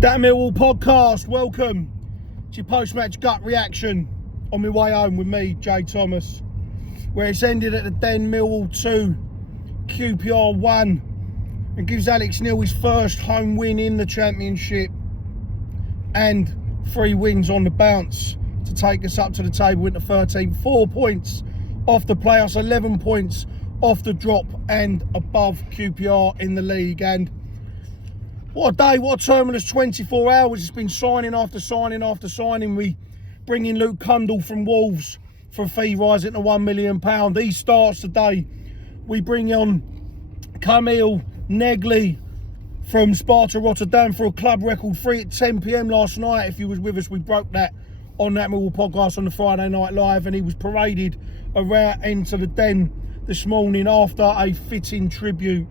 That Millwall podcast, welcome to your post-match gut reaction on my way home with me, Jay Thomas, where it's ended at the Den. Millwall 2, QPR 1, and gives Alex Neil his first home win in the Championship and 3 wins on the bounce to take us up to the table into 13. 4 points off the playoffs, 11 points off the drop and above QPR in the league. And what a day, what a terminus 24 hours. It's been signing after signing after signing. We bring in Luke Cundle from Wolves for a fee rising to £1 million. He starts today. We bring on Camille Negley from Sparta Rotterdam for a club record free at 10 p.m. last night. If you was with us, we broke that on that Millwall podcast on the Friday Night Live, and he was paraded around into the Den this morning after a fitting tribute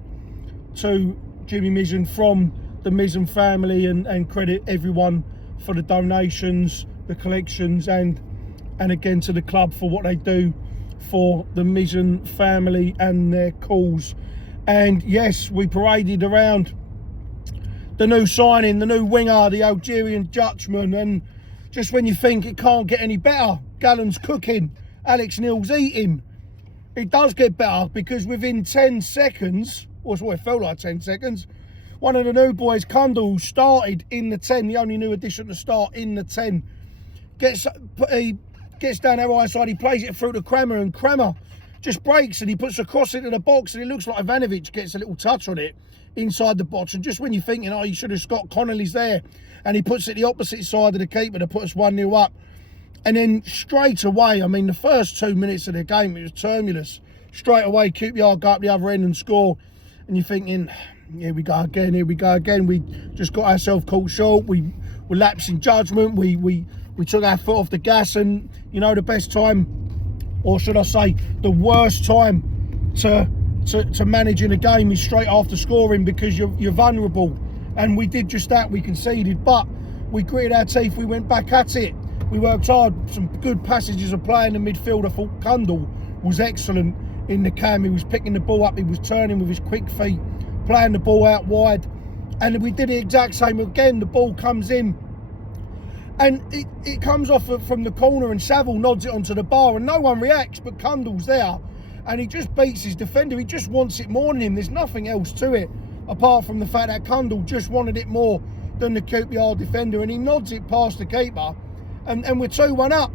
to Jimmy Mizzen from the Mizzen family, and credit everyone for the donations, the collections, and again to the club for what they do for the Mizzen family and their cause. And yes, we paraded around the new signing, the new winger, the Algerian Dutchman, and just when you think it can't get any better, Gallon's cooking, Alex Neil's eating, it does get better, because within 10 seconds, or what it felt like 10 seconds, one of the new boys, Cundle, started in the 10, the only new addition to start in the 10. He gets down our right side, he plays it through to Crama, and Crama just breaks and he puts a cross into the box, and it looks like Ivanovic gets a little touch on it inside the box. And just when you're thinking, oh, you should have got Connolly's there, and he puts it the opposite side of the keeper to put us 1-0 up. And then straight away, I mean, the first 2 minutes of the game, it was tumultuous. Straight away, QPR go up the other end and score. And you're thinking, here we go again, here we go again. We just got ourselves caught short. We were lapsing judgment. We took our foot off the gas. And, you know, the best time, or should I say, the worst time to managing a game is straight after scoring, because you're vulnerable. And we did just that. We conceded, but we gritted our teeth. We went back at it. We worked hard. Some good passages of play in the midfield. I thought Cundle was excellent in the cam. He was picking the ball up. He was turning with his quick feet, playing the ball out wide. And we did the exact same again. The ball comes in, and it comes off from the corner, and Saville nods it onto the bar, and no one reacts, but Cundle's there, and he just beats his defender. He just wants it more than him. There's nothing else to it, apart from the fact that Cundle just wanted it more than the QPR defender, and he nods it past the keeper, and we're 2-1 up.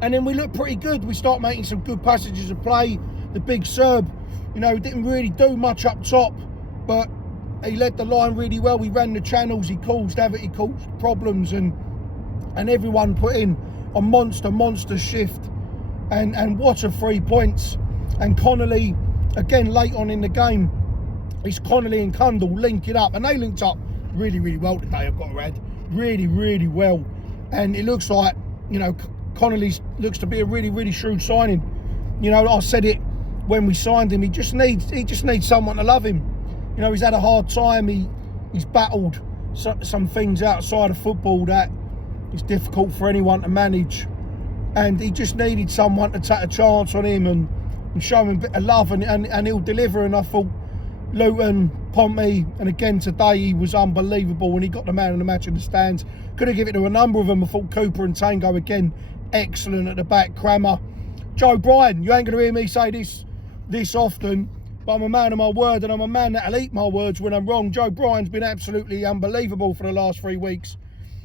And then we look pretty good. We start making some good passages of play. The big Serb, you know, didn't really do much up top, but he led the line really well. He ran the channels, he caused havoc, he caused problems, and everyone put in a monster shift. And what a 3 points. And Connolly, again, late on in the game, it's Connolly and Cundle linking up, and they linked up really well today, I've got to add. Really well. And it looks like, you know, Connolly looks to be a really shrewd signing. You know, I said it when we signed him, he just needs someone to love him. You know, he's had a hard time. He's battled some things outside of football that is difficult for anyone to manage, and he just needed someone to take a chance on him and show him a bit of love, and he'll deliver. And I thought Luton, Pompey, and again today, he was unbelievable when he got the man of the match in the stands. Could have given it to a number of them. I thought Cooper and Tango again excellent at the back. Crama, Joe Bryan, you ain't going to hear me say this often, but I'm a man of my word, and I'm a man that'll eat my words when I'm wrong. Joe Bryan's been absolutely unbelievable for the last 3 weeks.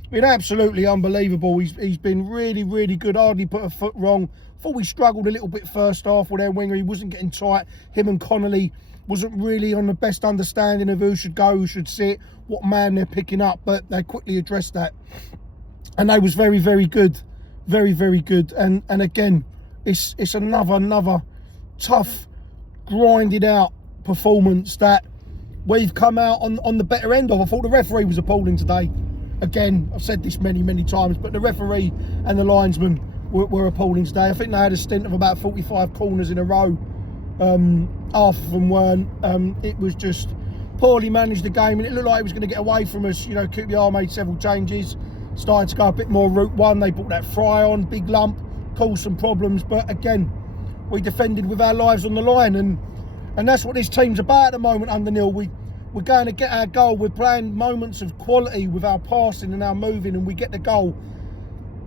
Been absolutely unbelievable. He's been really good. Hardly put a foot wrong. Thought we struggled a little bit first half with their winger. He wasn't getting tight. Him and Connolly wasn't really on the best understanding of who should go, who should sit, what man they're picking up, but they quickly addressed that. And they was very good. Very good. And again, it's another tough, grinded out performance that we've come out on the better end of. I thought the referee was appalling today. Again, I've said this many times, but the referee and the linesman were appalling today. I think they had a stint of about 45 corners in a row. Half of them weren't. It was just poorly managed, the game, and it looked like it was going to get away from us. You know, QPR made several changes, started to go a bit more route one. They brought that Fry on, big lump, caused some problems, but again, we defended with our lives on the line, and that's what this team's about at the moment under Neil. We we're going to get our goal. We're playing moments of quality with our passing and our moving, and we get the goal.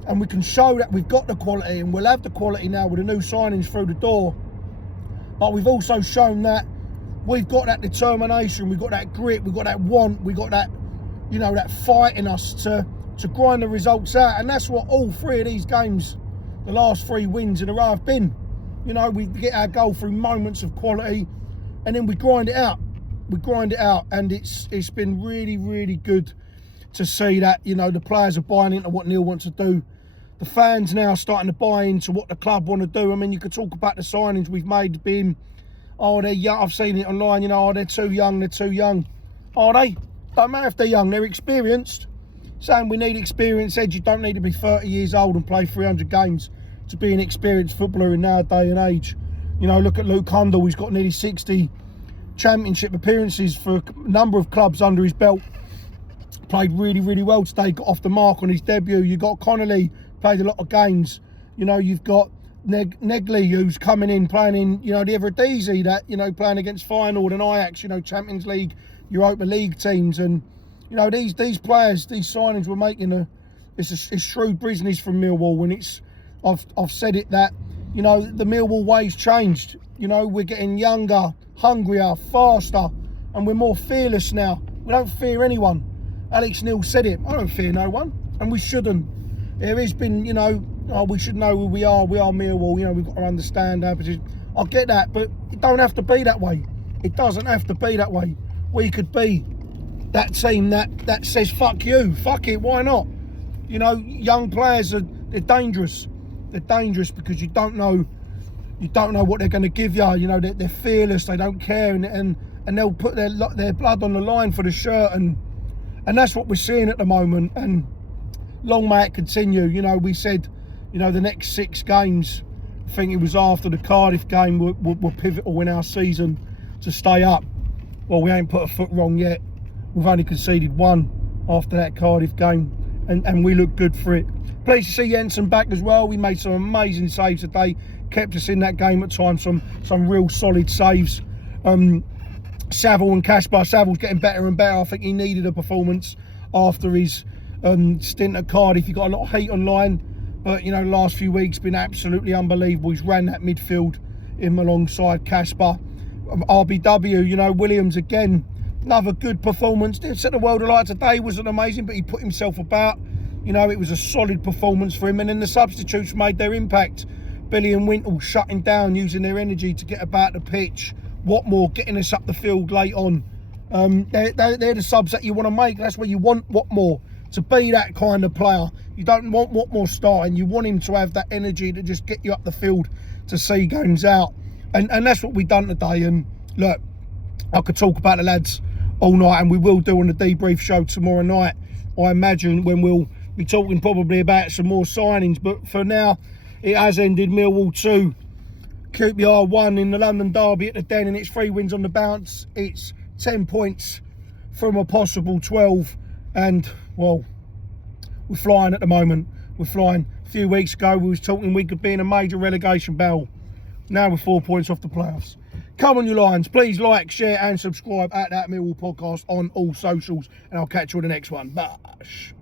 And we can show that we've got the quality, and we'll have the quality now with the new signings through the door. But we've also shown that we've got that determination, we've got that grit, we've got that want, we've got that, you know, that fight in us to grind the results out. And that's what all three of these games, the last 3 wins in a row have been. You know, we get our goal through moments of quality, and then we grind it out. We grind it out, and it's been really, really good to see that, you know, the players are buying into what Neil wants to do. The fans now starting to buy into what the club want to do. I mean, you could talk about the signings we've made being, oh, they're young. I've seen it online, you know, oh, they're too young, they're too young. Are they? Don't matter if they're young, they're experienced. Saying we need experience said you don't need to be 30 years old and play 300 games to be an experienced footballer in our day and age. You know, look at Luke Cundle, he's got nearly 60 championship appearances for a number of clubs under his belt. Played really, really well today, got off the mark on his debut. You got Connolly, played a lot of games. You know, you've got Negley, who's coming in, playing in, you know, the Eredivisie, that, you know, playing against Feyenoord and Ajax, you know, Champions League, Europa League teams. And, you know, these players, these signings we're making, it's shrewd business from Millwall. And it's, I've said it that, you know, the Millwall way's changed. You know, we're getting younger, hungrier, faster, and we're more fearless now. We don't fear anyone. Alex Neil said it, I don't fear no one, and we shouldn't. There has been, you know, oh, we should know who we are Millwall, you know, we've got to understand our position. I get that, but it don't have to be that way. It doesn't have to be that way. We could be that team that says, fuck you, fuck it, why not? You know, young players, they're dangerous. They're dangerous because you don't know what they're going to give you. You know, they're fearless, they don't care, and they'll put their blood on the line for the shirt, and that's what we're seeing at the moment. And long may it continue. You know, we said, you know, the next 6 games, I think it was after the Cardiff game, were pivotal in our season to stay up. Well, we ain't put a foot wrong yet. We've only conceded 1 after that Cardiff game, and we look good for it. Pleased to see Jensen back as well. We made some amazing saves today, kept us in that game at times, some real solid saves. Saville and Kasper. Saville's getting better and better. I think he needed a performance after his stint at Cardiff. He got a lot of hate online, but, you know, last few weeks been absolutely unbelievable. He's ran that midfield in alongside Kasper. RBW, you know, Williams again, another good performance. Didn't set the world alight today, wasn't amazing, but he put himself about. You know, it was a solid performance for him. And then the substitutes made their impact. Billy and Wintle shutting down, using their energy to get about the pitch. Watmore getting us up the field late on. They're the subs that you want to make. That's where you want Watmore to be, that kind of player. You don't want Watmore starting. You want him to have that energy to just get you up the field to see games out. And that's what we've done today. And look, I could talk about the lads all night, and we will do on the debrief show tomorrow night, I imagine, when we'll be talking probably about some more signings. But for now, it has ended. Millwall 2, QPR 1 in the London derby at the Den, and it's 3 wins on the bounce. It's 10 points from a possible 12, and, well, we're flying at the moment. We're flying. A few weeks ago we was talking we could be in a major relegation battle. Now we're 4 points off the playoffs. Come on, you Lions. Please like, share and subscribe at That Millwall Podcast on all socials, and I'll catch you on the next one. Bash.